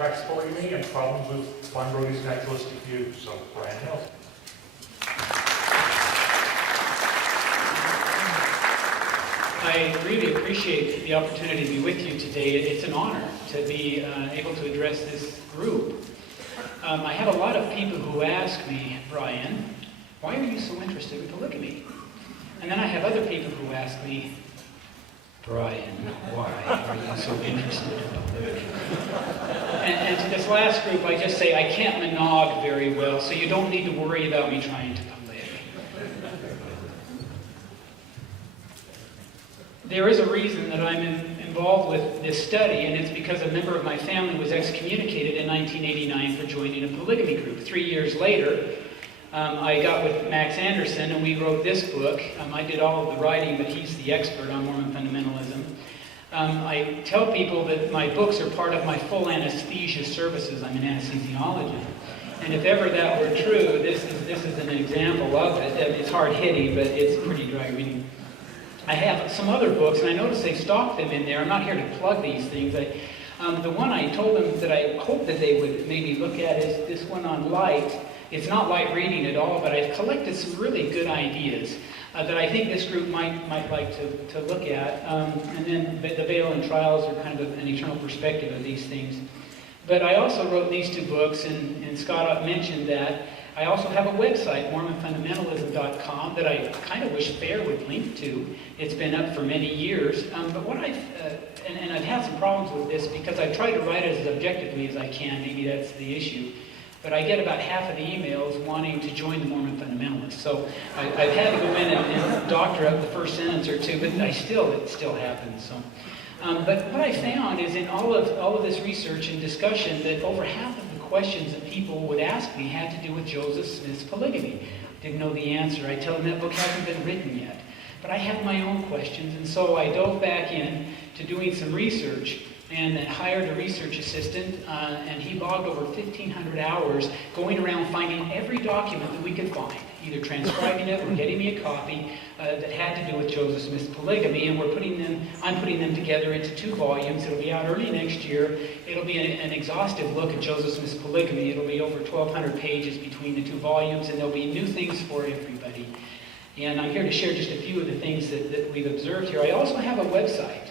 practice polygamy and problems with Controversies' Naturalistic Views. So, Brian Hales. I really appreciate the opportunity to be with you today. It's an honor to be able to address this group. I have a lot of people who ask me, Brian, why are you so interested in polygamy? And then I have other people who ask me, Brian, why are you so interested in polygamy? And to this last group, I just say I can't monog very well, so you don't need to worry about me trying to polygamy. There is a reason that I'm involved with this study, and it's because a member of my family was excommunicated in 1989 for joining a polygamy group. 3 years later, I got with Max Anderson, and we wrote this book. I did all of the writing, but he's the expert on Mormon fundamentalism. I tell people that my books are part of my full anesthesia services. I'm an anesthesiologist. And if ever that were true, this is an example of it. It's hard-hitting, but it's pretty dry reading. I have some other books, and I noticed they stock them in there. I'm not here to plug these things. The one I told them that I hope that they would maybe look at is this one on light. It's not light reading at all, but I've collected some really good ideas that I think this group might like to look at. And then the Veil and Trials are kind of an eternal perspective of these things. But I also wrote these two books, and Scott mentioned that. I also have a website, MormonFundamentalism.com, that I kind of wish Fair would link to. It's been up for many years. But what and I've had some problems with this because I've tried to write it as objectively as I can. Maybe that's the issue. But I get about half of the emails wanting to join the Mormon fundamentalists. So I've had to go in and doctor up the first sentence or two, but it still happens. So. But what I found is in all of this research and discussion that over half of the questions that people would ask me had to do with Joseph Smith's polygamy. Didn't know the answer. I tell them that book hasn't been written yet. But I had my own questions, and so I dove back in to doing some research and hired a research assistant, and he logged over 1,500 hours going around finding every document that we could find, either transcribing it or getting me a copy that had to do with Joseph Smith's polygamy, and I'm putting them together into 2 volumes. It'll be out early next year. It'll be an exhaustive look at Joseph Smith's polygamy. It'll be over 1,200 pages between the 2 volumes, and there'll be new things for everybody. And I'm here to share just a few of the things that we've observed here. I also have a website,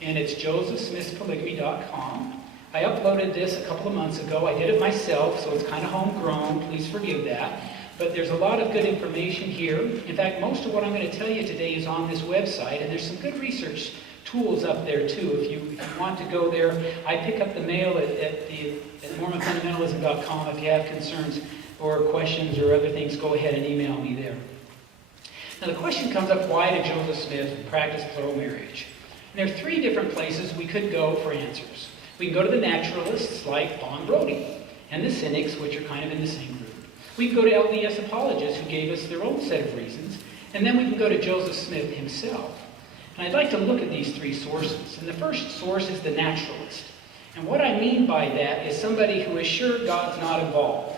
and it's josephsmithpolygamy.com. I uploaded this a couple of months ago. I did it myself, so it's kind of homegrown. Please forgive that. But there's a lot of good information here. In fact, most of what I'm going to tell you today is on this website, and there's some good research tools up there too. If you want to go there, I pick up the mail at MormonFundamentalism.com. If you have concerns or questions or other things, go ahead and email me there. Now the question comes up, why did Joseph Smith practice plural marriage? And there are 3 different places we could go for answers. We can go to the naturalists like Von Brody and the cynics, which are kind of in the same group. We can go to LDS apologists who gave us their own set of reasons. And then we can go to Joseph Smith himself. And I'd like to look at these 3 sources. And the first source is the naturalist. And what I mean by that is somebody who is sure God's not involved.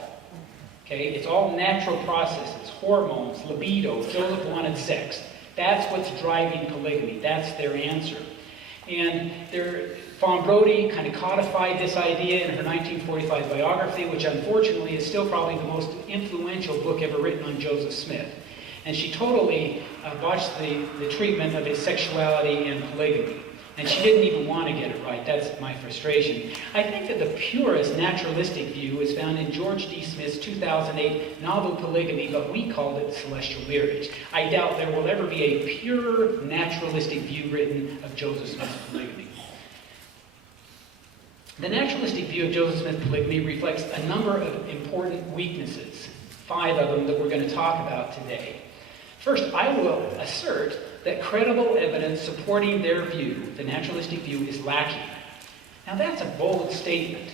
Okay? It's all natural processes, hormones, libido. Joseph wanted sex. That's what's driving polygamy. That's their answer. And Von Brody kind of codified this idea in her 1945 biography, which unfortunately is still probably the most influential book ever written on Joseph Smith. And she totally botched the treatment of his sexuality and polygamy. And she didn't even want to get it right. That's my frustration. I think that the purest naturalistic view is found in George D. Smith's 2008 novel Polygamy, but we called it celestial marriage. I doubt there will ever be a pure naturalistic view written of Joseph Smith's polygamy. The naturalistic view of Joseph Smith's polygamy reflects a number of important weaknesses, 5 of them that we're going to talk about today. First, I will assert that credible evidence supporting their view, the naturalistic view, is lacking. Now that's a bold statement,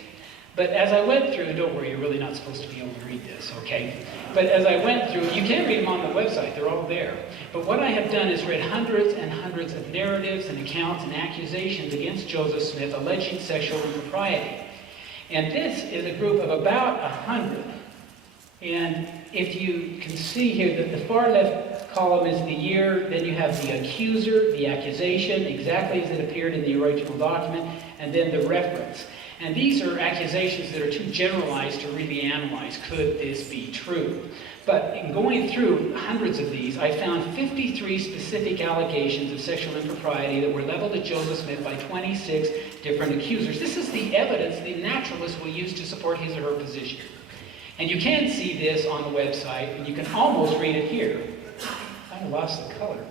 but as I went through, don't worry, you're really not supposed to be able to read this, okay? But as I went through, you can read them on the website, they're all there. But what I have done is read hundreds and hundreds of narratives and accounts and accusations against Joseph Smith alleging sexual impropriety. And this is a group of about 100. And if you can see here that the far left column is the year, then you have the accuser, the accusation, exactly as it appeared in the original document, and then the reference. And these are accusations that are too generalized to really analyze. Could this be true? But in going through hundreds of these, I found 53 specific allegations of sexual impropriety that were leveled at Joseph Smith by 26 different accusers. This is the evidence the naturalist will use to support his or her position. And you can see this on the website, and you can almost read it here. I lost the color.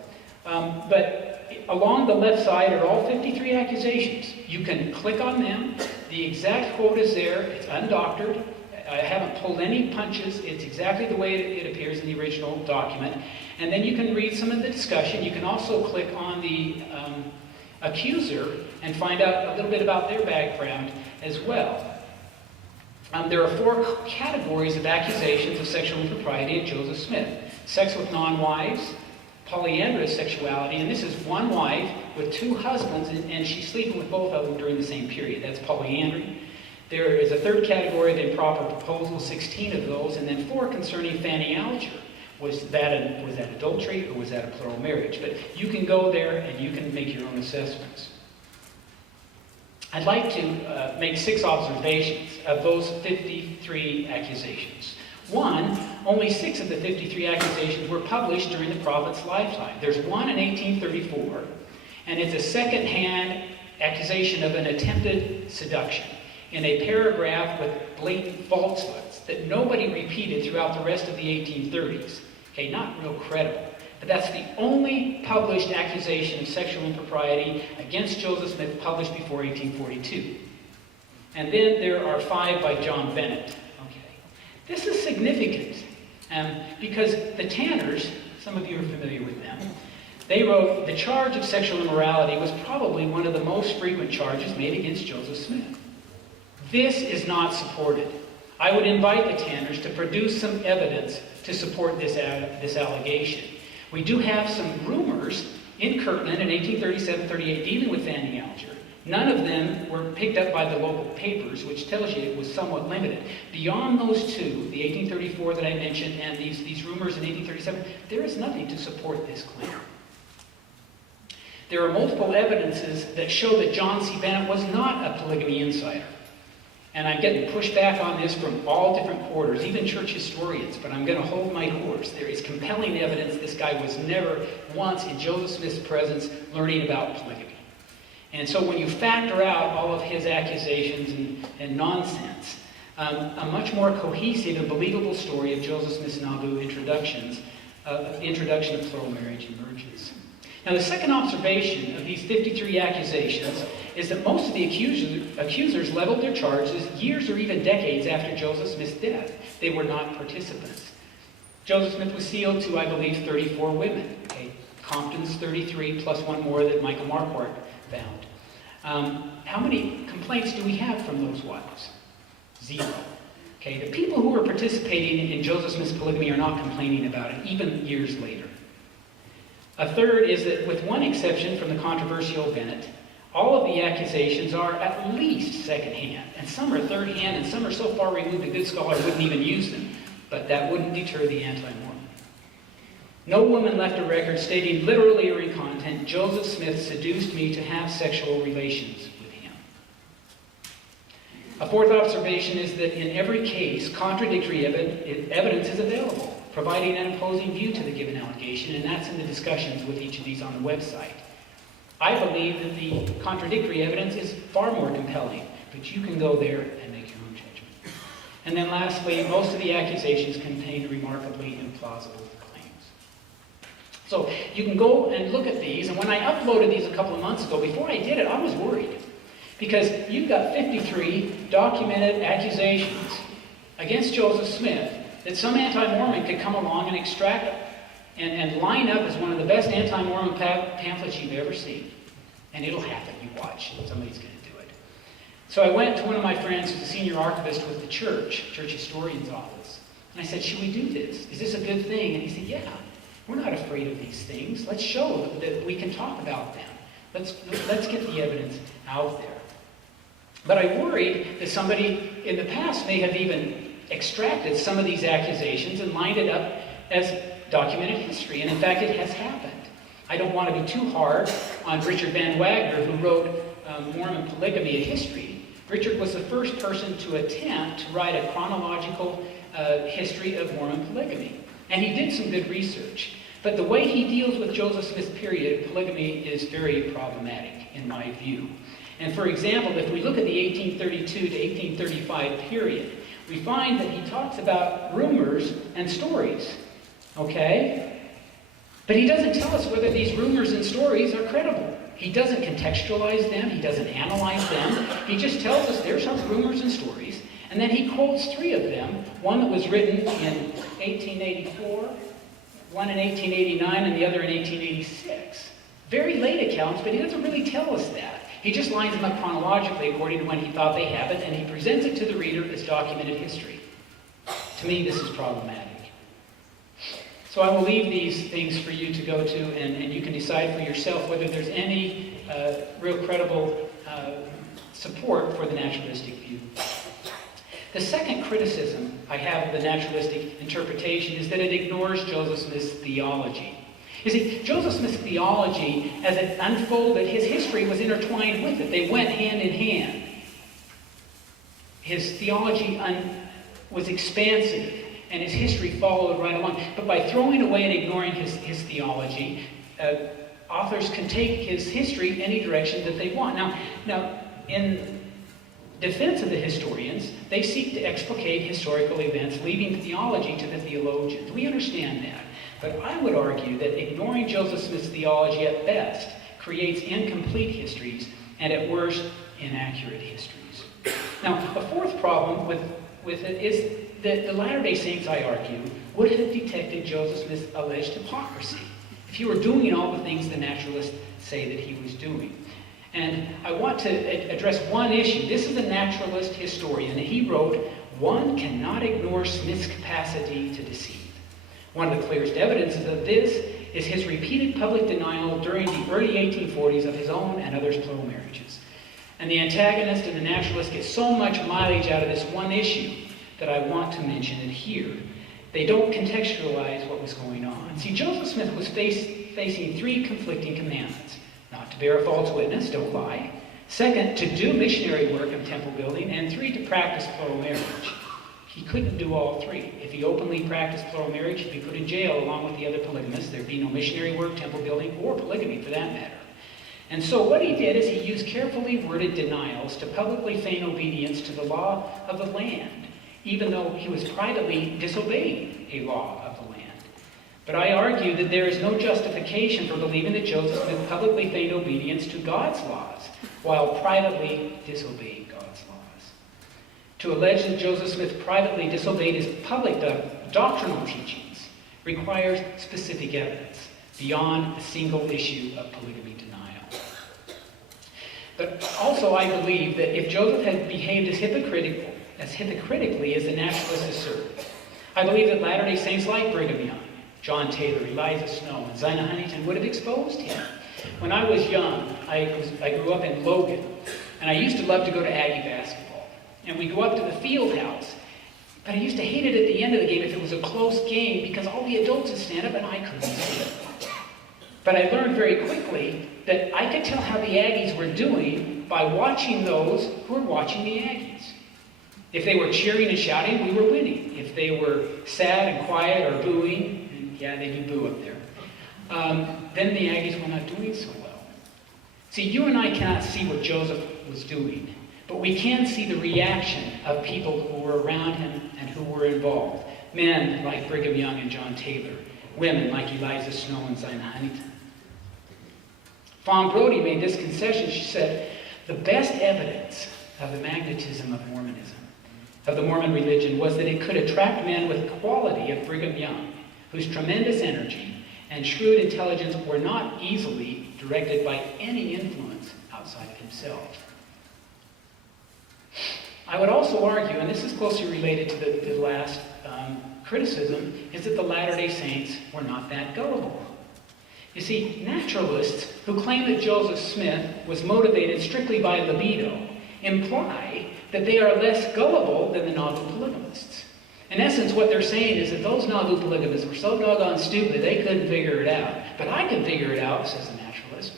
But along the left side are all 53 accusations. You can click on them. The exact quote is there. It's undoctored. I haven't pulled any punches. It's exactly the way it appears in the original document. And then you can read some of the discussion. You can also click on the accuser and find out a little bit about their background as well. There are 4 categories of accusations of sexual impropriety at Joseph Smith. Sex with non-wives, polyandrous sexuality, and this is one wife with 2 husbands, and she's sleeping with both of them during the same period. That's polyandry. There is a 3rd category of improper proposal, 16 of those, and then 4 concerning fannyalgia. Was that adultery, or was that a plural marriage? But you can go there and you can make your own assessments. I'd like to make 6 observations of those 53 accusations. 1, only 6 of the 53 accusations were published during the prophet's lifetime. There's one in 1834, and it's a second-hand accusation of an attempted seduction in a paragraph with blatant falsehoods that nobody repeated throughout the rest of the 1830s. Okay, not real credible. But that's the only published accusation of sexual impropriety against Joseph Smith published before 1842. And then there are 5 by John Bennett. Okay. This is significant because the Tanners, some of you are familiar with them, they wrote, the charge of sexual immorality was probably one of the most frequent charges made against Joseph Smith. This is not supported. I would invite the Tanners to produce some evidence to support this allegation. We do have some rumors in Kirtland in 1837-38 dealing with fannyalgia. None of them were picked up by the local papers, which tells you it was somewhat limited. Beyond those 2, the 1834 that I mentioned and these rumors in 1837, there is nothing to support this claim. There are multiple evidences that show that John C. Bennett was not a polygamy insider. And I'm getting pushed back on this from all different quarters, even church historians, but I'm going to hold my horse. There is compelling evidence this guy was never once in Joseph Smith's presence learning about polygamy. And so when you factor out all of his accusations and nonsense, a much more cohesive and believable story of Joseph Smith's Nauvoo introduction of plural marriage emerges. Now, the second observation of these 53 accusations is that most of the accusers leveled their charges years or even decades after Joseph Smith's death. They were not participants. Joseph Smith was sealed to, I believe, 34 women. Okay? Compton's 33, plus 1 more that Michael Marquardt found. How many complaints do we have from those wives? 0. Okay? The people who were participating in Joseph Smith's polygamy are not complaining about it, even years later. A third is that, with one exception from the controversial Bennett, all of the accusations are at least second-hand, and some are third-hand, and some are so far removed a good scholar wouldn't even use them, but that wouldn't deter the anti-Mormon. No woman left a record stating literally or in content, Joseph Smith seduced me to have sexual relations with him. A fourth observation is that in every case, contradictory evidence is available, providing an opposing view to the given allegation, and that's in the discussions with each of these on the website. I believe that the contradictory evidence is far more compelling, but you can go there and make your own judgment. And then lastly, most of the accusations contain remarkably implausible claims. So you can go and look at these, and when I uploaded these a couple of months ago, before I did it, I was worried. Because you've got 53 documented accusations against Joseph Smith that some anti-Mormon could come along and extract and line up as one of the best anti-Mormon pamphlets you've ever seen. And it'll happen. You watch. Somebody's going to do it. So I went to one of my friends who's a senior archivist with the church historian's office. And I said, should we do this? Is this a good thing? And he said, yeah. We're not afraid of these things. Let's show that we can talk about them. Let's get the evidence out there. But I worried that somebody in the past may have even extracted some of these accusations and lined it up as documented history. And in fact, it has happened. I don't want to be too hard on Richard Van Wagner, who wrote Mormon Polygamy, a History. Richard was the first person to attempt to write a chronological history of Mormon polygamy. And he did some good research. But the way he deals with Joseph Smith's period, polygamy is very problematic, in my view. And for example, if we look at the 1832 to 1835 period, we find that he talks about rumors and stories. Okay? But he doesn't tell us whether these rumors and stories are credible. He doesn't contextualize them. He doesn't analyze them. He just tells us there's some rumors and stories. And then he quotes three of them. One that was written in 1884, one in 1889, and the other in 1886. Very late accounts, but he doesn't really tell us that. He just lines them up chronologically according to when he thought they happened, and he presents it to the reader as documented history. To me, this is problematic. So I will leave these things for you to go to, and you can decide for yourself whether there's any real credible support for the naturalistic view. The second criticism I have of the naturalistic interpretation is that it ignores Joseph Smith's theology. You see, Joseph Smith's theology, as it unfolded, his history was intertwined with it. They went hand in hand. His theology was expansive, and his history followed right along. But by throwing away and ignoring his theology, authors can take his history any direction that they want. Now, in defense of the historians, they seek to explicate historical events, leaving theology to the theologians. We understand that. But I would argue that ignoring Joseph Smith's theology at best creates incomplete histories, and at worst, inaccurate histories. Now, a fourth problem with it is that the Latter-day Saints, I argue, would have detected Joseph Smith's alleged hypocrisy if he were doing all the things the naturalists say that he was doing. And I want to address one issue. This is a naturalist historian, and he wrote, "One cannot ignore Smith's capacity to deceive. One of the clearest evidences of this is his repeated public denial during the early 1840s of his own and others' plural marriages." And the antagonist and the naturalist get so much mileage out of this one issue that I want to mention it here. They don't contextualize what was going on. See, Joseph Smith was facing three conflicting commandments. Not to bear a false witness, don't lie. Second, to do missionary work of temple building. And three, to practice plural marriage. He couldn't do all three. If he openly practiced plural marriage, he'd be put in jail along with the other polygamists. There'd be no missionary work, temple building, or polygamy for that matter. And so what he did is he used carefully worded denials to publicly feign obedience to the law of the land, even though he was privately disobeying a law of the land. But I argue that there is no justification for believing that Joseph Smith publicly feigned obedience to God's laws while privately disobeying God's laws. To allege that Joseph Smith privately disobeyed his public doctrinal teachings requires specific evidence beyond a single issue of polygamy denial. But also I believe that if Joseph had behaved as hypocritically as the naturalists assert, I believe that Latter-day Saints like Brigham Young, John Taylor, Eliza Snow, and Zina Huntington would have exposed him. When I was young, I grew up in Logan, and I used to love to go to Aggie basketball. And we'd go up to the field house, but I used to hate it at the end of the game if it was a close game because all the adults would stand up and I couldn't see it. But I learned very quickly that I could tell how the Aggies were doing by watching those who were watching the Aggies. If they were cheering and shouting, we were winning. If they were sad and quiet or booing, yeah, they do boo up there, then the Aggies were not doing so well. See, you and I cannot see what Joseph was doing, but we can see the reaction of people who were around him and who were involved. Men like Brigham Young and John Taylor, women like Eliza Snow and Zina Huntington. Fawn Brodie made this concession. She said, "The best evidence of the magnetism of Mormonism, of the Mormon religion, was that it could attract men with the quality of Brigham Young, whose tremendous energy and shrewd intelligence were not easily directed by any influence outside of himself." I would also argue, and this is closely related to the last criticism, is that the Latter-day Saints were not that gullible. You see, naturalists who claim that Joseph Smith was motivated strictly by libido imply that they are less gullible than the Nauvoo polygamists. In essence, what they're saying is that those Nauvoo polygamists were so doggone stupid they couldn't figure it out. But I can figure it out, says the naturalist.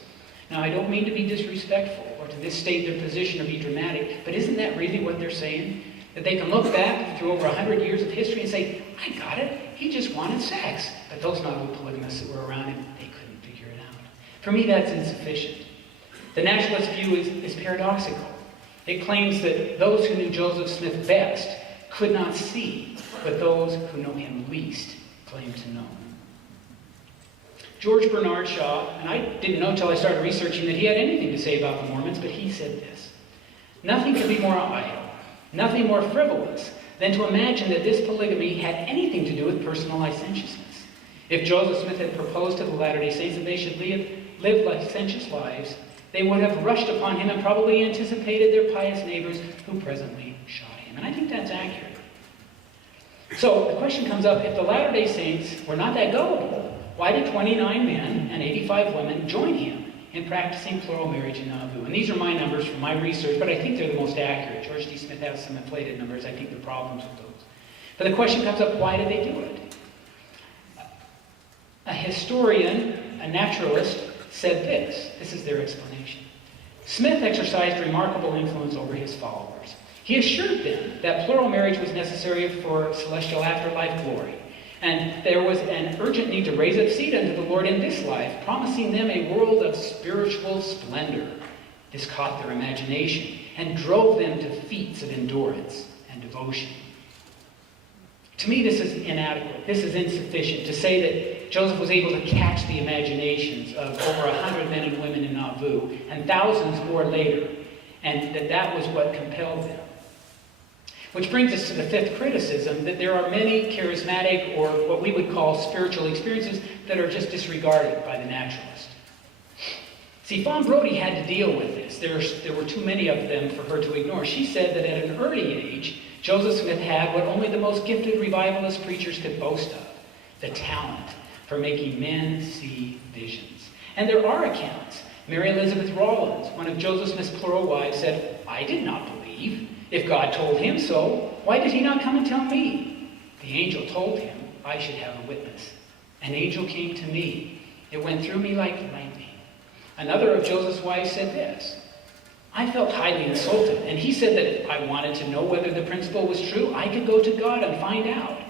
Now, I don't mean to be disrespectful or or to state their position or be dramatic. But isn't that really what they're saying? That they can look back through over 100 years of history and say, I got it, he just wanted sex. But those novel polygamists that were around him, they couldn't figure it out. For me, that's insufficient. The naturalist view is paradoxical. It claims that those who knew Joseph Smith best could not see, but those who know him least claim to know. George Bernard Shaw, and I didn't know until I started researching that he had anything to say about the Mormons, but he said this: nothing could be more idle, nothing more frivolous than to imagine that this polygamy had anything to do with personal licentiousness. If Joseph Smith had proposed to the Latter-day Saints that they should live licentious lives, they would have rushed upon him and probably anticipated their pious neighbors who presently shot him. And I think that's accurate. So the question comes up, if the Latter-day Saints were not that gullible, why did 29 men and 85 women join him in practicing plural marriage in Nauvoo? And these are my numbers from my research, but I think they're the most accurate. George D. Smith has some inflated numbers. I think there are problems with those. But the question comes up, why did they do it? A historian, a naturalist, said this. This is their explanation. Smith exercised remarkable influence over his followers. He assured them that plural marriage was necessary for celestial afterlife glory, and there was an urgent need to raise up seed unto the Lord in this life, promising them a world of spiritual splendor. This caught their imagination and drove them to feats of endurance and devotion. To me, this is inadequate. This is insufficient to say that Joseph was able to catch the imaginations of over 100 men and women in Nauvoo and thousands more later, and that was what compelled them. Which brings us to the fifth criticism, that there are many charismatic or what we would call spiritual experiences that are just disregarded by the naturalist. See, Fawn Brodie had to deal with this. There were too many of them for her to ignore. She said that at an early age, Joseph Smith had what only the most gifted revivalist preachers could boast of, the talent for making men see visions. And there are accounts. Mary Elizabeth Rawlins, one of Joseph Smith's plural wives, said, I did not believe. If God told him so, why did he not come and tell me? The angel told him I should have a witness. An angel came to me. It went through me like lightning. Another of Joseph's wives said this: I felt highly insulted, and he said that if I wanted to know whether the principle was true, I could go to God and find out.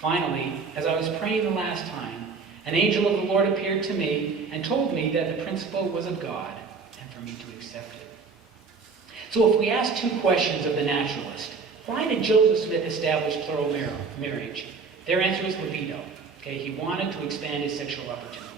Finally, as I was praying the last time, an angel of the Lord appeared to me and told me that the principle was of God and for me to accept it. So if we ask two questions of the naturalist, why did Joseph Smith establish plural marriage? Their answer is libido. Okay, he wanted to expand his sexual opportunities.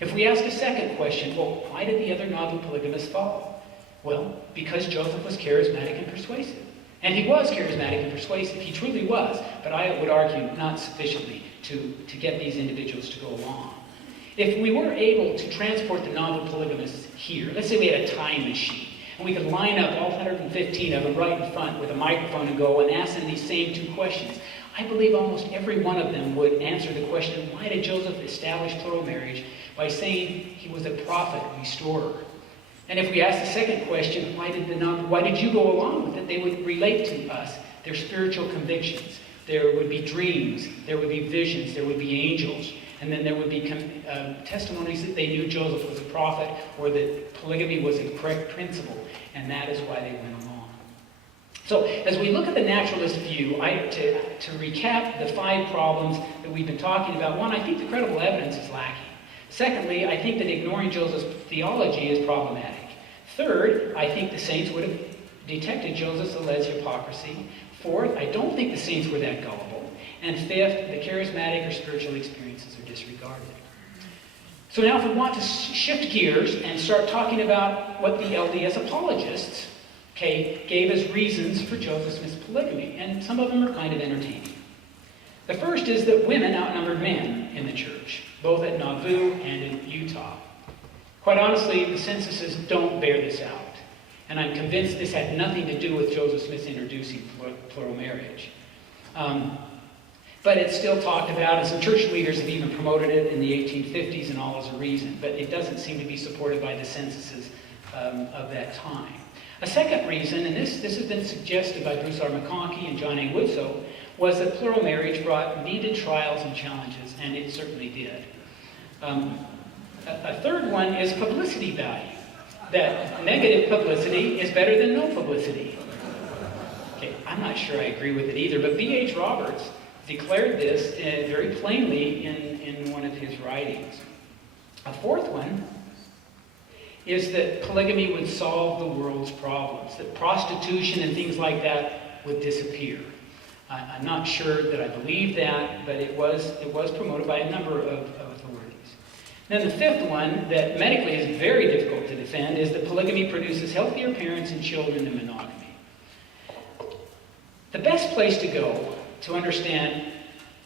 If we ask a second question, well, why did the other Nauvoo polygamists follow? Well, because Joseph was charismatic and persuasive. And he was charismatic and persuasive. He truly was. But I would argue not sufficiently to get these individuals to go along. If we were able to transport the Nauvoo polygamists here, let's say we had a time machine, and we could line up all 115 of them right in front with a microphone and go and ask them these same two questions, I believe almost every one of them would answer the question, why did Joseph establish plural marriage? By saying he was a prophet, restorer. And if we ask the second question, why did you go along with it? They would relate to us their spiritual convictions. There would be dreams, there would be visions, there would be angels, and then there would be testimonies that they knew Joseph was a prophet or that polygamy was a correct principle, and that is why they went along. So as we look at the naturalist view, to recap the 5 problems that we've been talking about, one, I think the credible evidence is lacking. Secondly, I think that ignoring Joseph's theology is problematic. Third, I think the saints would have detected Joseph's alleged hypocrisy. Fourth, I don't think the saints were that gullible. And fifth, the charismatic or spiritual experiences are disregarded. So now if we want to shift gears and start talking about what the LDS apologists, gave as reasons for Joseph Smith's polygamy, and some of them are kind of entertaining. The first is that women outnumbered men in the church, both at Nauvoo and in Utah. Quite honestly, the censuses don't bear this out. And I'm convinced this had nothing to do with Joseph Smith introducing plural marriage. But it's still talked about, and some church leaders have even promoted it in the 1850s and all as a reason. But it doesn't seem to be supported by the censuses of that time. A second reason, and this has been suggested by Bruce R. McConkie and John A. Woodsoe, was that plural marriage brought needed trials and challenges, and it certainly did. A third one is publicity value. that negative publicity is better than no publicity. Okay, I'm not sure I agree with it either, but B.H. Roberts declared this very plainly in one of his writings. A fourth one is that polygamy would solve the world's problems, that prostitution and things like that would disappear. I'm not sure that I believe that, but it was promoted by a number of authorities. Then the fifth one, that medically is very difficult to defend, is that polygamy produces healthier parents and children than monogamy. The best place to go to understand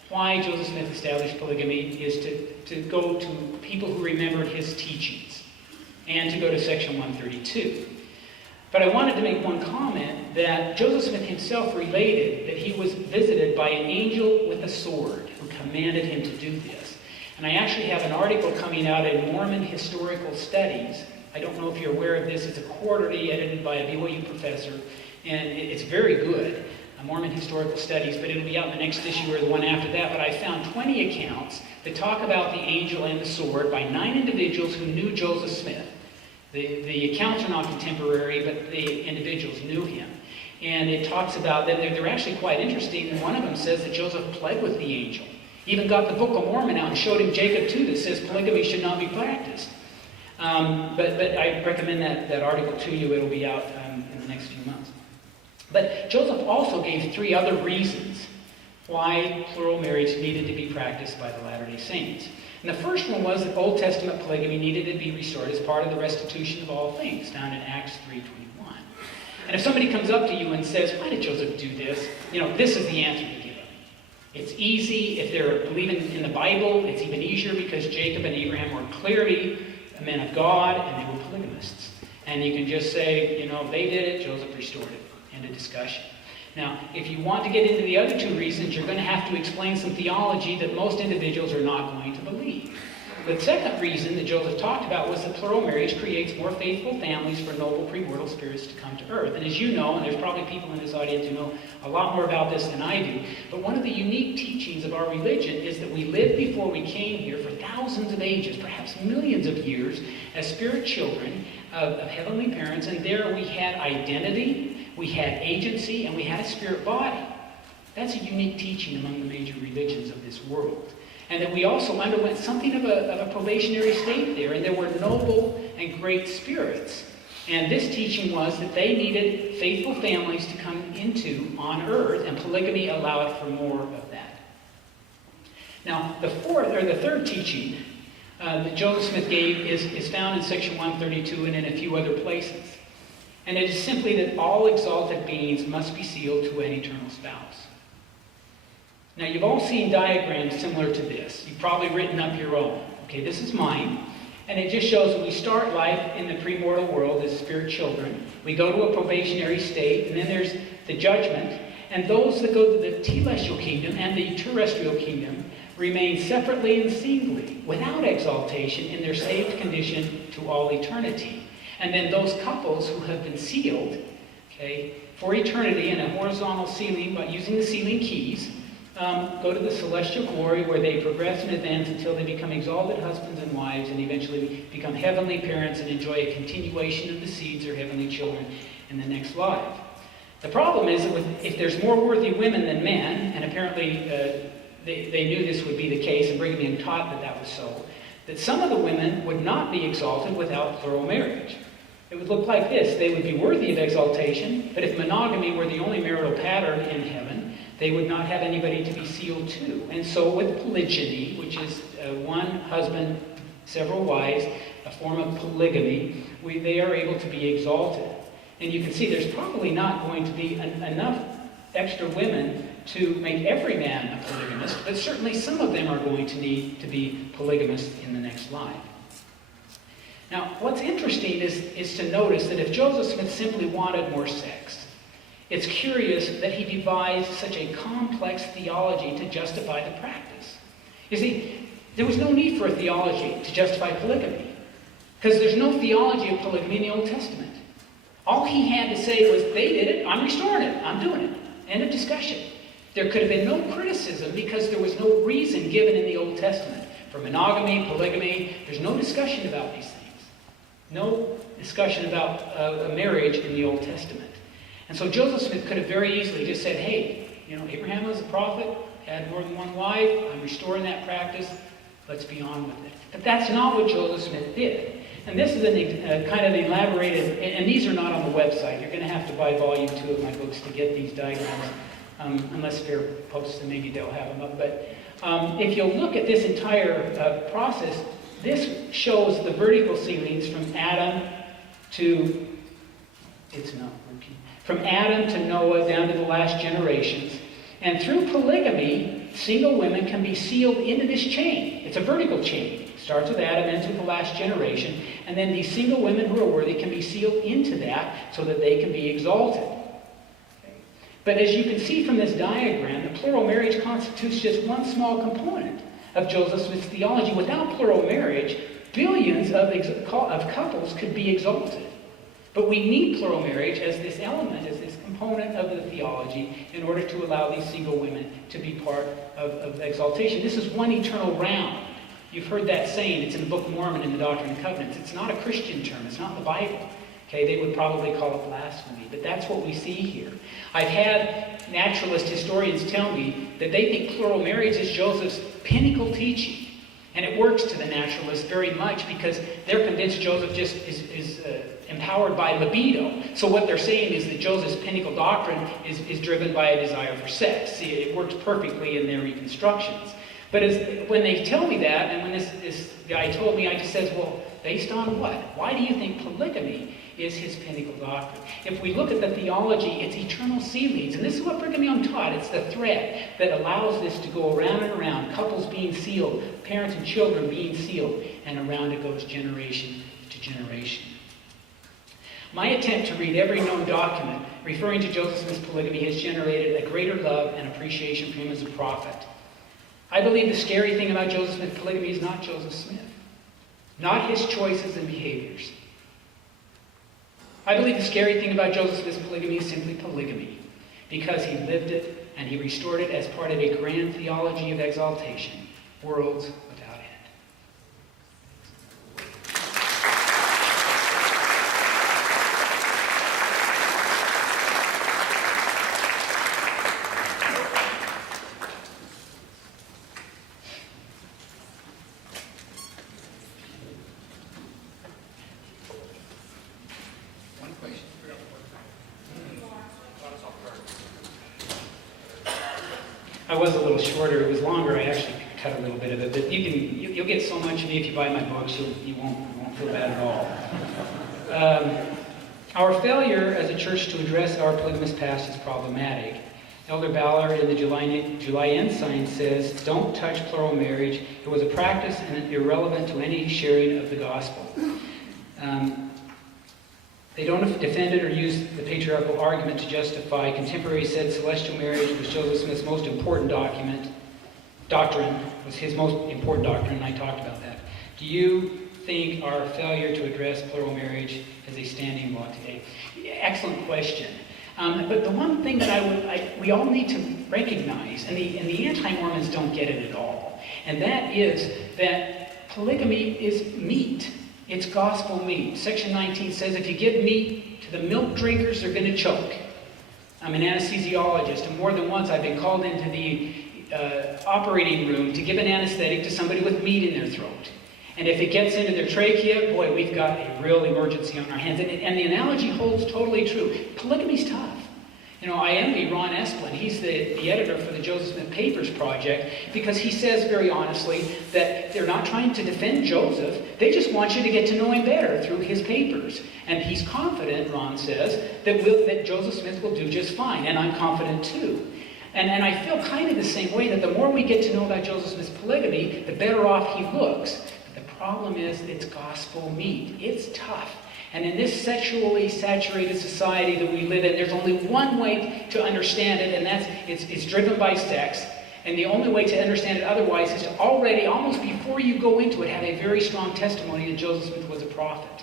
why Joseph Smith established polygamy is to go to people who remembered his teachings and to go to section 132. But I wanted to make one comment that Joseph Smith himself related that he was visited by an angel with a sword who commanded him to do this. And I actually have an article coming out in Mormon Historical Studies. I don't know if you're aware of this. It's a quarterly edited by a BYU professor, and it's very good. Mormon Historical Studies, but it'll be out in the next issue or the one after that. But I found 20 accounts that talk about the angel and the sword by 9 individuals who knew Joseph Smith. The accounts are not contemporary, but the individuals knew him. And it talks about them. They're actually quite interesting. And one of them says that Joseph pled with the angel. Even got the Book of Mormon out and showed him Jacob 2 that says polygamy should not be practiced. But I recommend that article to you. It'll be out in the next few months. But Joseph also gave 3 other reasons why plural marriage needed to be practiced by the Latter-day Saints. And the first one was that Old Testament polygamy needed to be restored as part of the restitution of all things, found in Acts 3:21. And if somebody comes up to you and says, why did Joseph do this? This is the answer to give them. It's easy. If they're believing in the Bible, it's even easier because Jacob and Abraham were clearly men of God and they were polygamists. And you can just say, they did it, Joseph restored it. End of discussion. Now, if you want to get into the other 2 reasons, you're going to have to explain some theology that most individuals are not going to believe. The second reason that Joseph talked about was that plural marriage creates more faithful families for noble premortal spirits to come to earth. And as you know, and there's probably people in this audience who know a lot more about this than I do, but one of the unique teachings of our religion is that we lived before we came here for thousands of ages, perhaps millions of years, as spirit children of heavenly parents, and there we had identity, we had agency, and we had a spirit body. That's a unique teaching among the major religions of this world. And that we also underwent something of a probationary state there, and there were noble and great spirits. And this teaching was that they needed faithful families to come into on earth, and polygamy allowed for more of that. Now, the third teaching that Joseph Smith gave is found in section 132 and in a few other places. And it is simply that all exalted beings must be sealed to an eternal spouse. Now, you've all seen diagrams similar to this. You've probably written up your own. Okay, this is mine. And it just shows that we start life in the premortal world as spirit children. We go to a probationary state, and then there's the judgment. And those that go to the telestial kingdom and the terrestrial kingdom remain separately and singly, without exaltation, in their saved condition to all eternity. And then those couples who have been sealed, for eternity in a horizontal sealing by using the sealing keys, go to the celestial glory where they progress and advance until they become exalted husbands and wives and eventually become heavenly parents and enjoy a continuation of the seeds or heavenly children in the next life. The problem is that if there's more worthy women than men, and apparently they knew this would be the case, and Brigham Young taught that was so, that some of the women would not be exalted without plural marriage. It would look like this. They would be worthy of exaltation, but if monogamy were the only marital pattern in heaven, they would not have anybody to be sealed to. And so with polygyny, which is one husband, several wives, a form of polygamy, they are able to be exalted. And you can see there's probably not going to be enough extra women to make every man a polygamist, but certainly some of them are going to need to be polygamists in the next life. Now, what's interesting is to notice that if Joseph Smith simply wanted more sex, it's curious that he devised such a complex theology to justify the practice. You see, there was no need for a theology to justify polygamy, because there's no theology of polygamy in the Old Testament. All he had to say was, they did it, I'm restoring it, I'm doing it. End of discussion. There could have been no criticism because there was no reason given in the Old Testament for monogamy, polygamy. There's no discussion about these things. discussion about a marriage in the Old Testament. And so Joseph Smith could have very easily just said, hey, Abraham was a prophet, had more than one wife, I'm restoring that practice, let's be on with it. But that's not what Joseph Smith did. And this is a kind of elaborated, and these are not on the website. You're going to have to buy volume 2 of my books to get these diagrams, unless Fair posts them, maybe they'll have them up. But if you'll look at this entire process, this shows the vertical ceilings from Adam to, from Adam to Noah down to the last generations. And through polygamy, single women can be sealed into this chain. It's a vertical chain. It starts with Adam, ends with the last generation. And then these single women who are worthy can be sealed into that so that they can be exalted. Okay. But as you can see from this diagram, the plural marriage constitutes just one small component of Joseph Smith's theology. Without plural marriage, billions of couples could be exalted. But we need plural marriage as this element, as this component of the theology in order to allow these single women to be part of exaltation. This is one eternal round. You've heard that saying. It's in the Book of Mormon in the Doctrine and Covenants. It's not a Christian term. It's not in the Bible. Okay, they would probably call it blasphemy. But that's what we see here. I've had naturalist historians tell me that they think plural marriage is Joseph's pinnacle teaching. And it works to the naturalists very much because they're convinced Joseph just is empowered by libido. So what they're saying is that Joseph's pinnacle doctrine is driven by a desire for sex. See, it works perfectly in their reconstructions. But when they tell me that, and when this guy told me, I just said, well, based on what? Why do you think polygamy is his pinnacle doctrine? If we look at the theology, it's eternal sealings. And this is what Brigham Young taught. It's the thread that allows this to go around and around, couples being sealed, parents and children being sealed, and around it goes generation to generation. My attempt to read every known document referring to Joseph Smith's polygamy has generated a greater love and appreciation for him as a prophet. I believe the scary thing about Joseph Smith's polygamy is not Joseph Smith, not his choices and behaviors. I believe the scary thing about Joseph Smith's polygamy is simply polygamy, because he lived it and he restored it as part of a grand theology of exaltation, worlds without end. I was a little shorter. It was longer. I actually cut a little bit of it. But you'll get so much of me if you buy my books. You won't feel bad at all. Our failure as a church to address our polygamous past is problematic. Elder Ballard in the July Ensign says, "Don't touch plural marriage. It was a practice and irrelevant to any sharing of the gospel." They don't defend it or use the patriarchal argument to justify. Contemporaries said celestial marriage was Joseph Smith's most important doctrine, was his most important doctrine, and I talked about that. Do you think our failure to address plural marriage has a standing law today? Excellent question. But the one thing that we all need to recognize, and the anti-Mormons don't get it at all, and that is that polygamy is meat. It's gospel meat. Section 19 says if you give meat to the milk drinkers, they're going to choke. I'm an anesthesiologist, and more than once I've been called into the operating room to give an anesthetic to somebody with meat in their throat. And if it gets into their trachea, boy, we've got a real emergency on our hands. And the analogy holds totally true. Polygamy's tough. I envy Ron Esplin. He's the editor for the Joseph Smith Papers Project, because he says very honestly that they're not trying to defend Joseph. They just want you to get to know him better through his papers. And he's confident, Ron says, that Joseph Smith will do just fine. And I'm confident too. And I feel kind of the same way, that the more we get to know about Joseph Smith's polygamy, the better off he looks. But the problem is it's gospel meat. It's tough. And in this sexually saturated society that we live in, there's only one way to understand it, and that's it's driven by sex. And the only way to understand it otherwise is to already, almost before you go into it, have a very strong testimony that Joseph Smith was a prophet.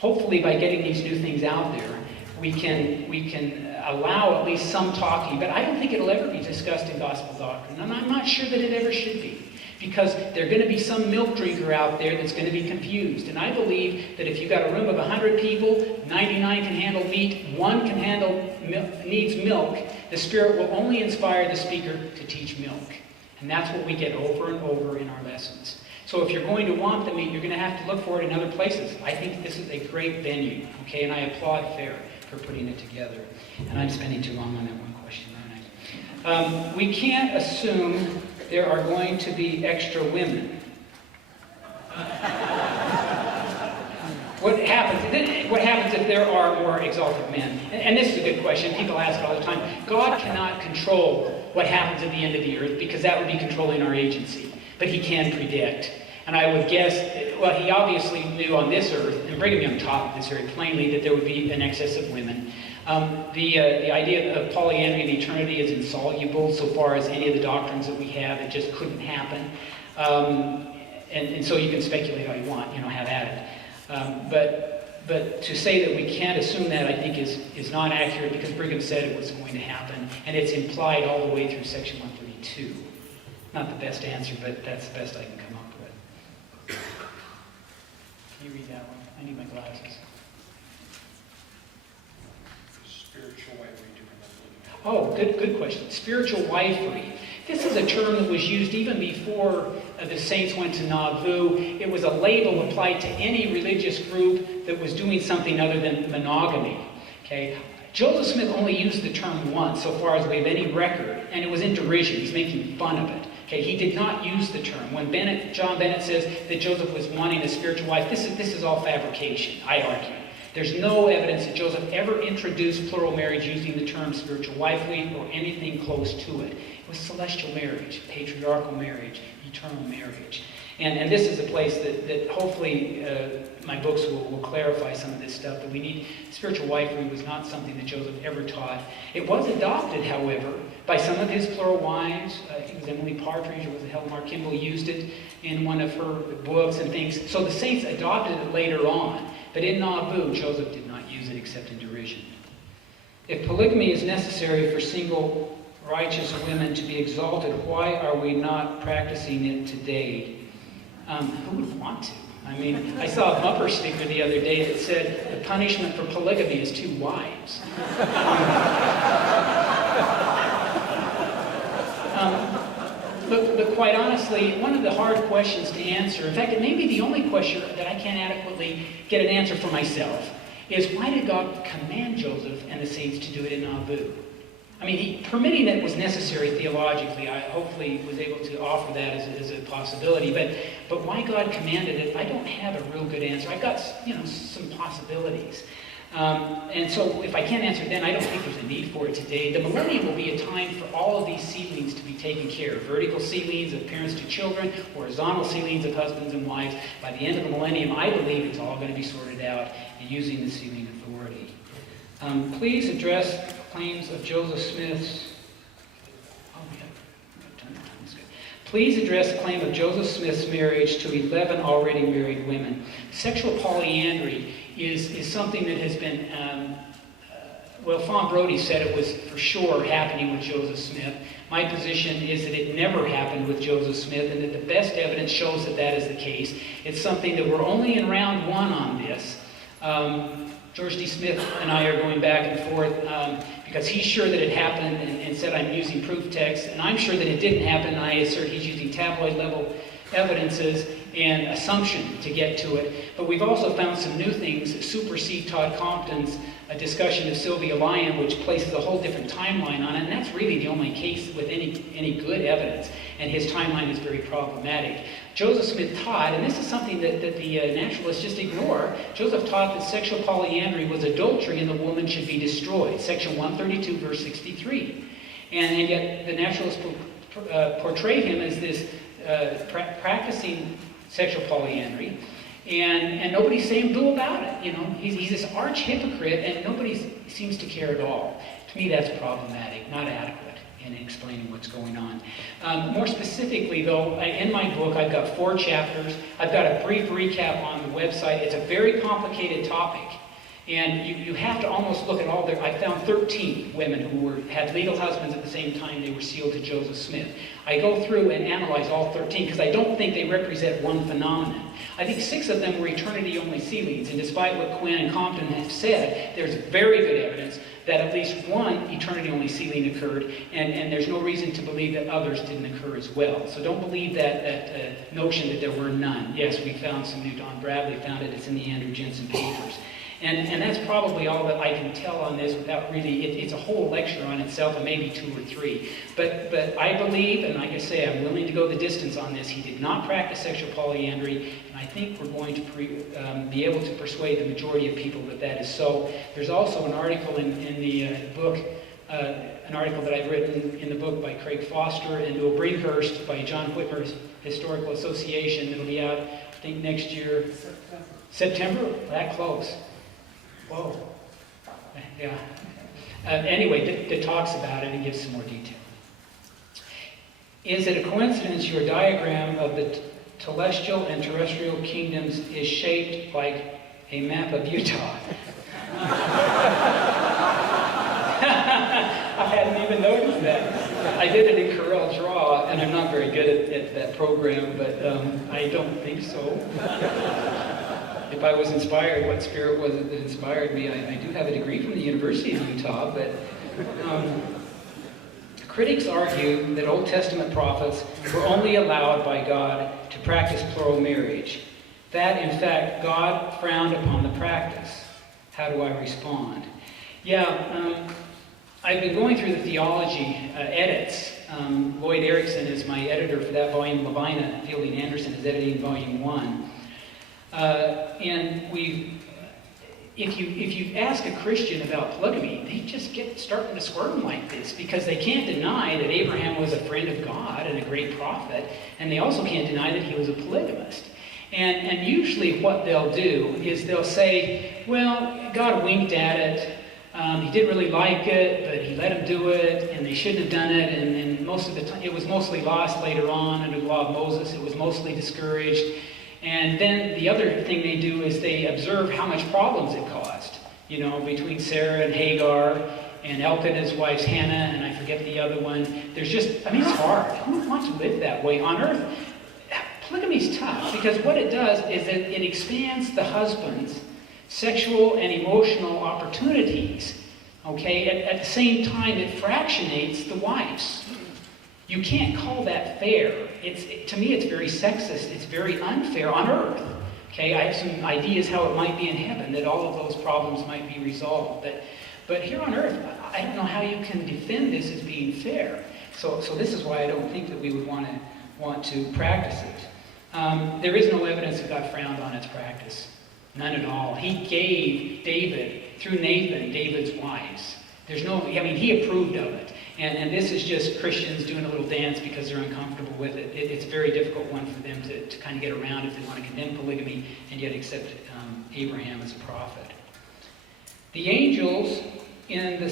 Hopefully, by getting these new things out there, we can allow at least some talking. But I don't think it'll ever be discussed in gospel doctrine, and I'm not sure that it ever should be. because there's going to be some milk drinker out there that's going to be confused. And I believe that if you've got a room of 100 people, 99 can handle meat, 1 can needs milk, the Spirit will only inspire the speaker to teach milk. And that's what we get over and over in our lessons. So if you're going to want the meat, you're going to have to look for it in other places. I think this is a great venue, okay? And I applaud FAIR for putting it together. And I'm spending too long on that one question, aren't I? We can't assume there are going to be extra women. What happens if there are more exalted men? And this is a good question. People ask it all the time. God cannot control what happens at the end of the earth because that would be controlling our agency. But he can predict. And I would guess, well, he obviously knew on this earth, and Brigham Young taught this very plainly, that there would be an excess of women. The idea of polyandry in eternity is insoluble so far as any of the doctrines that we have. It just couldn't happen. And so you can speculate how you want, have at it. But to say that we can't assume that, I think, is not accurate because Brigham said it was going to happen. And it's implied all the way through section 132. Not the best answer, but that's the best I can come up with. Can you read that one? I need my glasses. Spiritual wifery, different than polygamy. Oh, good question. Spiritual wifery. This is a term that was used even before the saints went to Nauvoo. It was a label applied to any religious group that was doing something other than monogamy. Okay? Joseph Smith only used the term once, so far as we have any record, and it was in derision. He's making fun of it. Okay, he did not use the term. When John Bennett says that Joseph was wanting a spiritual wife, this is all fabrication, I argue. There's no evidence that Joseph ever introduced plural marriage using the term spiritual wifely or anything close to it. It was celestial marriage, patriarchal marriage, eternal marriage. And this is a place that hopefully my books will clarify some of this stuff, that we need. Spiritual wifery was not something that Joseph ever taught. It was adopted, however, by some of his plural wives. I think it was Emily Partridge, or was it Helen Mar Kimball used it in one of her books and things. So the saints adopted it later on. But in Nauvoo, Joseph did not use it except in derision. If polygamy is necessary for single righteous women to be exalted, why are we not practicing it today? Who would want to? I mean, I saw a bumper sticker the other day that said, the punishment for polygamy is 2 wives. But quite honestly, one of the hard questions to answer, in fact, it may be the only question that I can't adequately get an answer for myself, is why did God command Joseph and the saints to do it in Nauvoo? I mean, permitting it was necessary theologically. I hopefully was able to offer that as a possibility. But why God commanded it, I don't have a real good answer. I've got some possibilities. And so if I can't answer it then, I don't think there's a need for it today. The millennium will be a time for all of these sealings to be taken care of. Vertical sealings of parents to children, horizontal sealings of husbands and wives. By the end of the millennium, I believe it's all going to be sorted out using the sealing authority. Please address claims of Joseph Smith's... Please address the claim of Joseph Smith's marriage to 11 already married women. Sexual polyandry is something that has been, Fawn Brody said it was for sure happening with Joseph Smith. My position is that it never happened with Joseph Smith, and that the best evidence shows that that is the case. It's something that we're only in round 1 on this. George D. Smith and I are going back and forth because he's sure that it happened and said I'm using proof text, and I'm sure that it didn't happen, and I assert he's using tabloid-level evidences and assumption to get to it. But we've also found some new things that supersede Todd Compton's discussion of Sylvia Lyon, which places a whole different timeline on it, and that's really the only case with any good evidence, and his timeline is very problematic. Joseph Smith taught, and this is something that the naturalists just ignore, Joseph taught that sexual polyandry was adultery and the woman should be destroyed. Section 132, verse 63. And yet the naturalists portray him as this practicing sexual polyandry, and nobody's saying boo about it. He's this arch hypocrite, and nobody seems to care at all. To me, that's problematic, not adequate in explaining what's going on. More specifically, though, in my book, I've got 4 chapters. I've got a brief recap on the website. It's a very complicated topic, And you have to almost look at all their... I found 13 women who had legal husbands at the same time they were sealed to Joseph Smith. I go through and analyze all 13 because I don't think they represent one phenomenon. I think 6 of them were eternity-only sealings, and despite what Quinn and Compton have said, there's very good evidence that at least one eternity-only sealing occurred, and there's no reason to believe that others didn't occur as well. So don't believe that notion that there were none. Yes, we found some new... Don Bradley found it. It's in the Andrew Jensen papers. And that's probably all that I can tell on this without really... It's a whole lecture on itself, and maybe 2 or 3. But I believe, and like I say, I'm willing to go the distance on this. He did not practice sexual polyandry, and I think we're going to be able to persuade the majority of people that that is so. There's also an article in the book, an article that I've written in the book by Craig Foster and Bill Brinkhurst by John Whitmer's Historical Association. It'll be out, I think, next year. September? That close. Whoa. Yeah. Anyway, that talks about it and gives some more detail. Is it a coincidence your diagram of the celestial and terrestrial kingdoms is shaped like a map of Utah? I hadn't even noticed that. I did it in Corel Draw, and I'm not very good at that program, but I don't think so. If I was inspired, what spirit was it that inspired me? I do have a degree from the University of Utah, but critics argue that Old Testament prophets were only allowed by God to practice plural marriage. That, in fact, God frowned upon the practice. How do I respond? Yeah, I've been going through the theology edits. Lloyd Erickson is my editor for that volume. Levina Fielding Anderson is editing volume 1. And if you ask a Christian about polygamy, they just get starting to squirm like this because they can't deny that Abraham was a friend of God and a great prophet, and they also can't deny that he was a polygamist. And usually what they'll do is they'll say, well, God winked at it. He didn't really like it, but he let him do it, and they shouldn't have done it, and most of the time, it was mostly lost later on under the law of Moses. It was mostly discouraged. And then the other thing they do is they observe how much problems it caused, you know, between Sarah and Hagar, and Elkanah's wife's Hannah, and I forget the other one. There's just, I mean, it's hard. Who would want to live that way on earth? Polygamy's tough, because what it does is that it expands the husband's sexual and emotional opportunities, okay? At the same time, it fractionates the wife's. You can't call that fair. To me, it's very sexist. It's very unfair on earth. Okay, I have some ideas how it might be in heaven, that all of those problems might be resolved. But here on earth, I don't know how you can defend this as being fair. So this is why I don't think that we would want to practice it. There is no evidence that God frowned on its practice. None at all. He gave David, through Nathan, David's wives. He approved of it. And this is just Christians doing a little dance because they're uncomfortable with it. It's a very difficult one for them to kind of get around if they want to condemn polygamy and yet accept Abraham as a prophet. The angels in the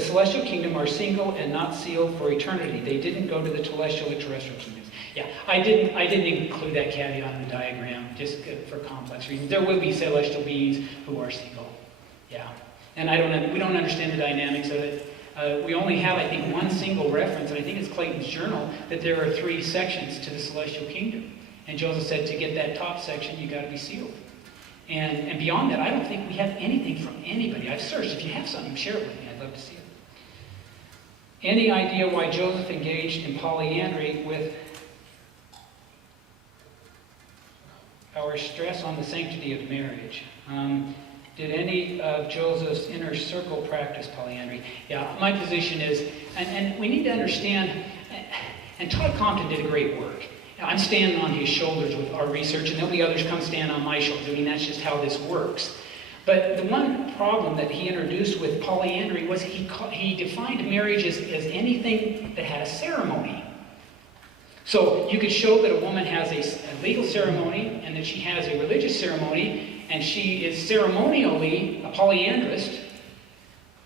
celestial kingdom are single and not sealed for eternity. They didn't go to the celestial or terrestrial kingdoms. Yeah, I didn't include that caveat in the diagram just for complex reasons. There will be celestial beings who are single. Yeah, and we don't understand the dynamics of it. We only have, I think, one single reference, and I think it's Clayton's journal, that there are 3 sections to the celestial kingdom. And Joseph said to get that top section, you got to be sealed. And beyond that, I don't think we have anything from anybody. I've searched. If you have something, share it with me. I'd love to see it. Any idea why Joseph engaged in polyandry with our stress on the sanctity of marriage? Did any of Joseph's inner circle practice polyandry? Yeah, my position is, and we need to understand, and Todd Compton did a great work. I'm standing on his shoulders with our research, and there'll be others come stand on my shoulders. I mean, that's just how this works. But the one problem that he introduced with polyandry was he defined marriage as anything that had a ceremony. So you could show that a woman has a legal ceremony and that she has a religious ceremony, and she is ceremonially a polyandrist,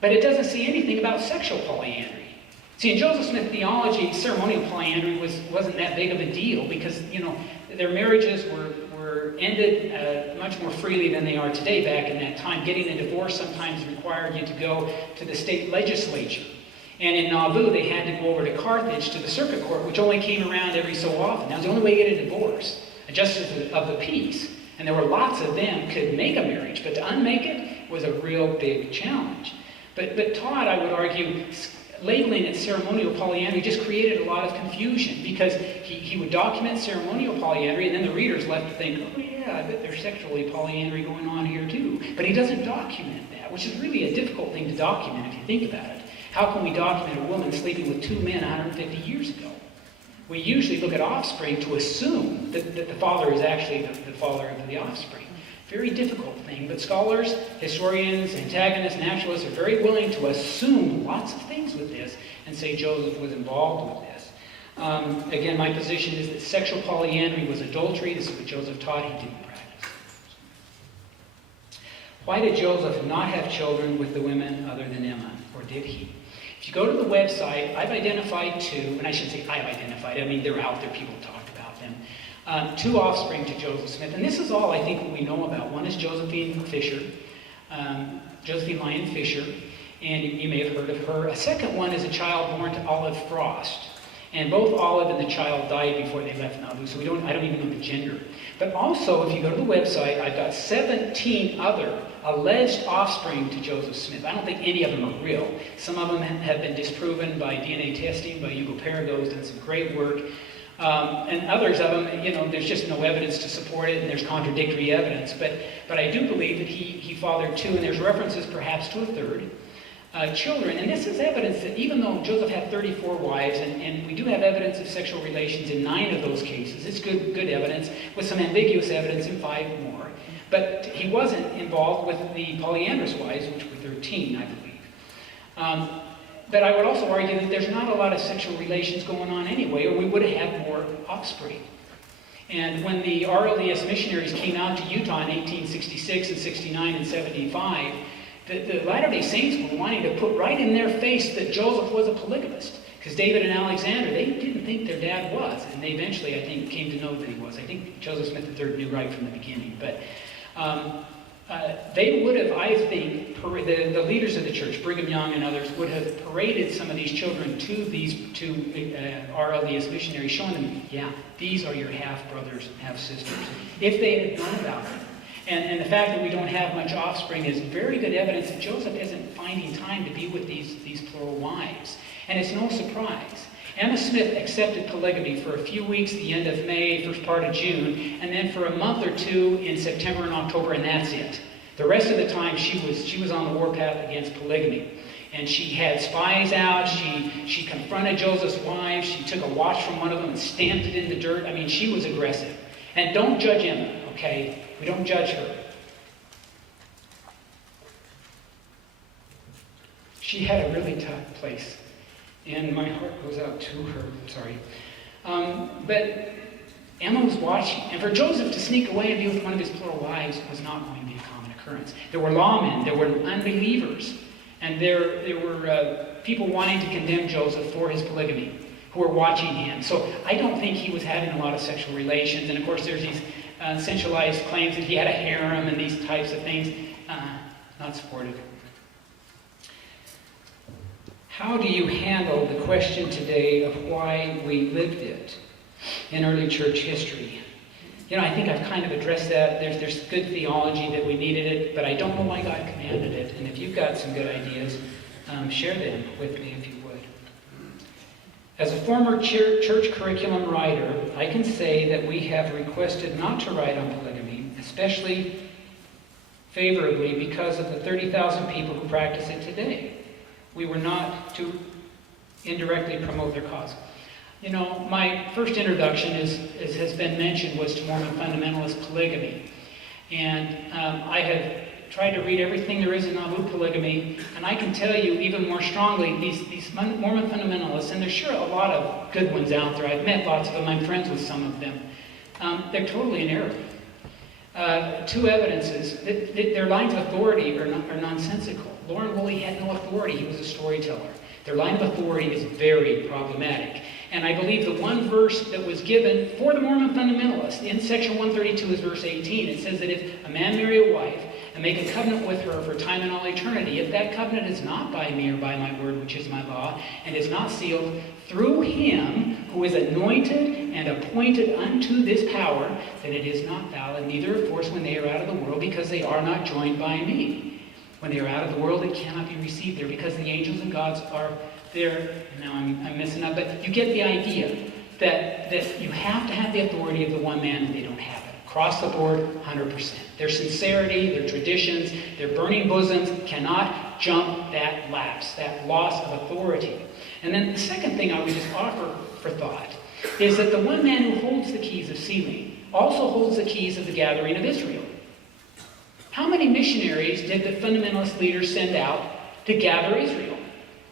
but it doesn't say anything about sexual polyandry. See, in Joseph Smith theology, ceremonial polyandry wasn't that big of a deal because, you know, their marriages were were ended much more freely than they are today back in that time. Getting a divorce sometimes required you to go to the state legislature. And in Nauvoo, they had to go over to Carthage to the circuit court, which only came around every so often. That was the only way to get a divorce, a justice of the peace. And there were lots of them could make a marriage, but to unmake it was a real big challenge. But Todd, I would argue, labeling it ceremonial polyandry just created a lot of confusion, because he would document ceremonial polyandry, and then the readers left to think, oh yeah, I bet there's sexually polyandry going on here too. But he doesn't document that, which is really a difficult thing to document if you think about it. How can we document a woman sleeping with two men 150 years ago? We usually look at offspring to assume that the father is actually the father of the offspring. Very difficult thing, but scholars, historians, antagonists, naturalists are very willing to assume lots of things with this and say Joseph was involved with this. Again, my position is that sexual polyandry was adultery. This is what Joseph taught. He didn't practice. Why did Joseph not have children with the women other than Emma, or did he? If you go to the website, I've identified two, and I should say I've identified, I mean they're out there, people talked about them. Two offspring to Joseph Smith, and this is all I think what we know about. One is Josephine Fisher, Josephine Lyon Fisher, and you may have heard of her. A second one is a child born to Olive Frost, and both Olive and the child died before they left Nauvoo, so I don't even know the gender. But also, if you go to the website, I've got 17 other alleged offspring to Joseph Smith. I don't think any of them are real. Some of them have been disproven by DNA testing, by Hugo Perigo's done some great work. And others of them, there's just no evidence to support it, and there's contradictory evidence. But I do believe that he fathered two, and there's references perhaps to a third, children. And this is evidence that even though Joseph had 34 wives, and we do have evidence of sexual relations in 9 of those cases, it's good evidence, with some ambiguous evidence in 5 more. But he wasn't involved with the polyandrous wives, which were 13, I believe. But I would also argue that there's not a lot of sexual relations going on anyway, or we would have had more offspring. And when the RLDS missionaries came out to Utah in 1866 and 69 and 75, the Latter-day Saints were wanting to put right in their face that Joseph was a polygamist. Because David and Alexander, they didn't think their dad was. And they eventually, I think, came to know that he was. I think Joseph Smith III knew right from the beginning. But they would have, I think, the leaders of the church, Brigham Young and others, would have paraded some of these children to these two RLDS missionaries, showing them, yeah, these are your half-brothers and half-sisters, if they had known about them. And the fact that we don't have much offspring is very good evidence that Joseph isn't finding time to be with these plural wives. And it's no surprise. Emma Smith accepted polygamy for a few weeks at the end of May, first part of June, and then for a month or two in September and October, and that's it. The rest of the time she was on the warpath against polygamy. And she had spies out, she confronted Joseph's wives, she took a watch from one of them and stamped it in the dirt. I mean, she was aggressive. And don't judge Emma, okay? We don't judge her. She had a really tough place. And my heart goes out to her, sorry. But Emma was watching. And for Joseph to sneak away and be with one of his plural wives was not going to be a common occurrence. There were lawmen, there were unbelievers, and there were people wanting to condemn Joseph for his polygamy, who were watching him. So I don't think he was having a lot of sexual relations. And of course there's these sensualized claims that he had a harem and these types of things. Not supported. How do you handle the question today of why we lived it in early church history? I think I've kind of addressed that. There's good theology that we needed it, but I don't know why God commanded it. And if you've got some good ideas, share them with me if you would. As a former church curriculum writer, I can say that we have requested not to write on polygamy, especially favorably because of the 30,000 people who practice it today. We were not to indirectly promote their cause. My first introduction, as has been mentioned, was to Mormon fundamentalist polygamy. And I have tried to read everything there is in Nauvoo polygamy, and I can tell you even more strongly, these Mormon fundamentalists, and there's sure a lot of good ones out there. I've met lots of them, I'm friends with some of them. They're totally in error. Two evidences. Their lines of authority are nonsensical. Loren Woolley had no authority. He was a storyteller. Their line of authority is very problematic. And I believe the one verse that was given for the Mormon fundamentalist in section 132 is verse 18. It says that if a man marry a wife and make a covenant with her for time and all eternity, if that covenant is not by me or by my word, which is my law, and is not sealed through him who is anointed and appointed unto this power, then it is not valid, neither of force when they are out of the world, because they are not joined by me. When they are out of the world, it cannot be received there, because the angels and gods are there. And now I'm messing up, but you get the idea that you have to have the authority of the one man, and they don't have it. Across the board, 100%. Their sincerity, their traditions, their burning bosoms cannot jump that lapse, that loss of authority. And then the second thing I would just offer for thought is that the one man who holds the keys of sealing also holds the keys of the gathering of Israel. How many missionaries did the fundamentalist leaders send out to gather Israel?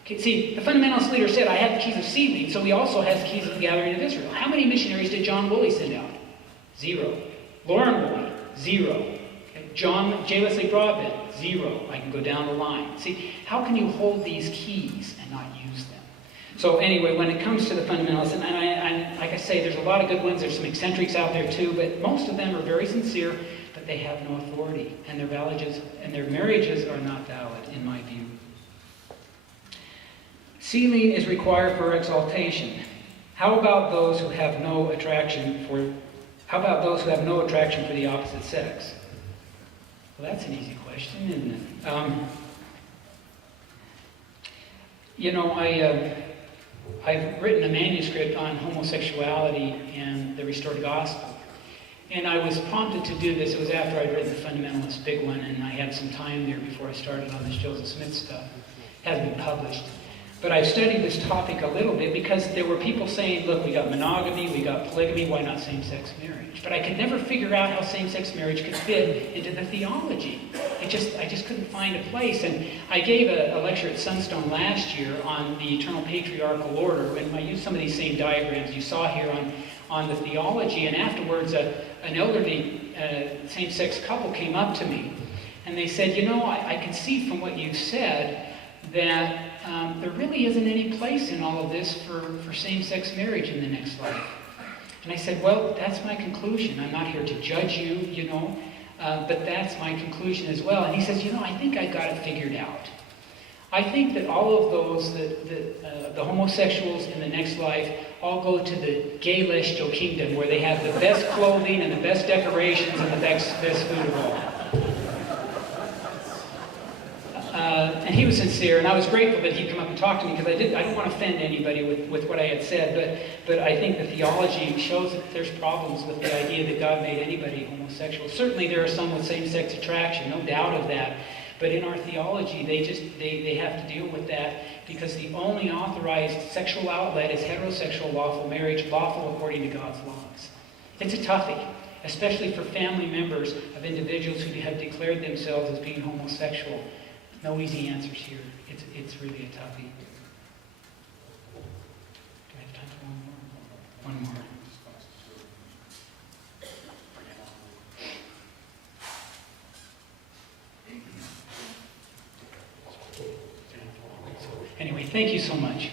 Okay, see, the fundamentalist leader said, I have the keys of sealing, so he also has the keys of the gathering of Israel. How many missionaries did John Woolley send out? 0. Lauren Woolley, 0. Okay. J. Leslie Broadbent, 0. I can go down the line. See, how can you hold these keys and not use them? So anyway, when it comes to the fundamentalists, and I like I say, there's a lot of good ones. There's some eccentrics out there too, but most of them are very sincere, but they have no authority, and their marriages are not valid, in my view. Sealing is required for exaltation. How about those who have no attraction for the opposite sex? Well, that's an easy question, isn't it? I've written a manuscript on homosexuality and the restored gospel. And I was prompted to do this. It was after I'd written the fundamentalist big one, and I had some time there before I started on this Joseph Smith stuff. It hasn't been published. But I've studied this topic a little bit because there were people saying, look, we got monogamy, we got polygamy, why not same-sex marriage? But I could never figure out how same-sex marriage could fit into the theology. I just couldn't find a place. And I gave a lecture at Sunstone last year on the eternal patriarchal order, and I used some of these same diagrams you saw here on the theology. And afterwards, an elderly same-sex couple came up to me, and they said, I can see from what you've said that there really isn't any place in all of this for same-sex marriage in the next life. And I said, well, that's my conclusion. I'm not here to judge you, but that's my conclusion as well. And he says, I think I got it figured out. I think that all of those, the homosexuals in the next life, all go to the gay celestial kingdom where they have the best clothing and the best decorations and the best food of all. And he was sincere, and I was grateful that he'd come up and talk to me, because I didn't want to offend anybody with what I had said, but I think the theology shows that there's problems with the idea that God made anybody homosexual. Certainly there are some with same-sex attraction, no doubt of that, but in our theology they have to deal with that, because the only authorized sexual outlet is heterosexual lawful marriage, lawful according to God's laws. It's a toughie, especially for family members of individuals who have declared themselves as being homosexual. No easy answers here. It's really a toughie. Do I have time for one more? One more. Anyway, thank you so much.